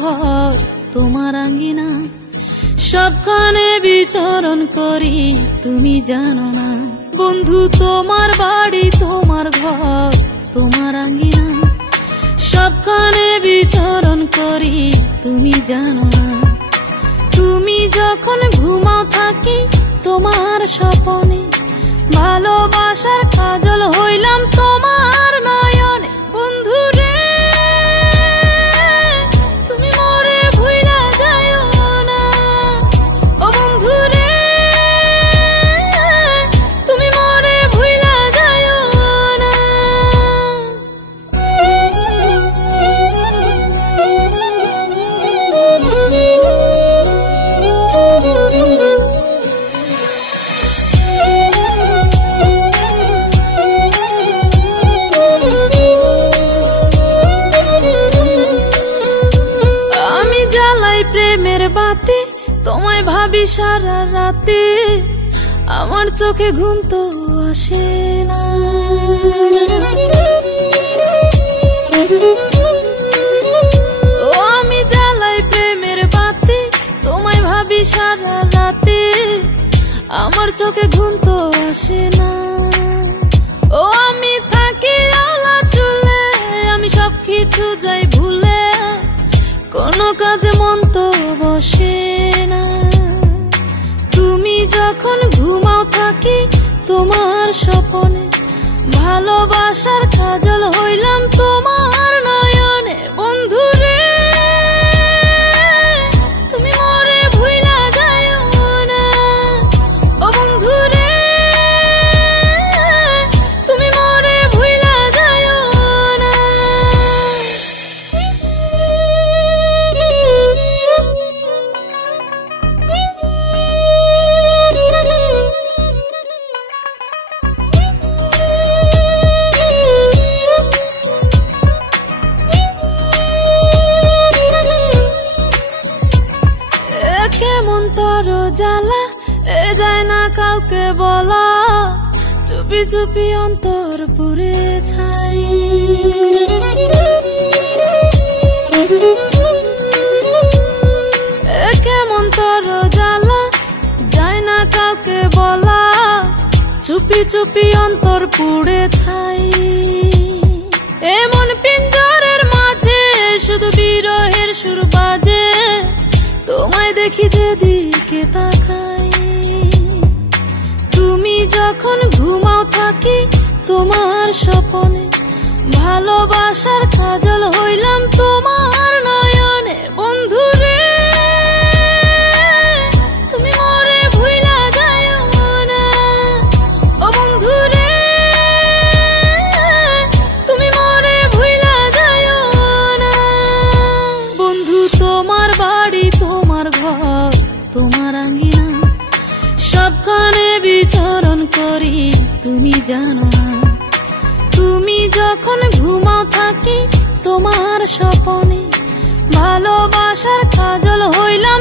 ঘর তোমার আঙ্গিনা, সবখানে বিচরণ করি তুমি জানো না। বন্ধু তোমার বাড়ি তোমার ঘর তোমার আঙ্গিনা, সবখানে বিচরণ করি তুমি জানো না। তুমি যখন ঘুমাও থাকি তোমার স্বপনে, ভালোবাসার কাজল হইলাম তোমার নয়নে। বন্ধু রে তুমি মরে ভুইলা যাইও না, ও বন্ধু রে তুমি মরে ভুইলা যাইও না। প্রেমের বাতি তোমায় ভাবি সারা রাতে, আমার চোখে ঘুম তো আসে না। ও আমি জ্বালাই প্রেমের বাতি তোমায় ভাবি সারা রাতে, আমার চোখে ঘুম তো আসে না। ও আমি থাকি আলা চুলে, আমি সবকিছু যাই ভুলে, কোনো কাজে মন তো বসে না। তুমি যখন ঘুমাও থাকি তোমার স্বপনে, ভালোবাসার কাজল হইলাম তোমার নয়নে। বন্ধু রে তুমি মরে ভুইলা যাইও না, ও বন্ধু রে তুমি মরে ভুইলা যাইও না। কেমন তোর জ্বালা এ যায় না কাউকে বলা, চুপি চুপি অন্তর পুরে ছাই। কেমন তোর জ্বালা যায় না কাউকে বলা, চুপি চুপি অন্তর পুড়ে ছাই। এমন পিঞ্জরের মাঝে শুধু বিরহের সুর বাজে, তোমায় দেখি যেদিকে তাকাই। তুমি যখন ঘুমাও থাকি তোমার স্বপনে, ভালোবাসার কাজল হইলাম তোমার নয়নে। বন্ধু রে তুমি মরে ভুইলা যাইও না, ও বন্ধু রে তুমি মরে ভুইলা যাইও না। বন্ধু তোমার বাড়ি তোমার ঘর তোমার আঙ্গিনা, সবখানে বিচরণ করি তুমি জানো না। তুমি যখন ঘুমাও থাকি তোমার স্বপনে, ভালোবাসার কাজল হইলাম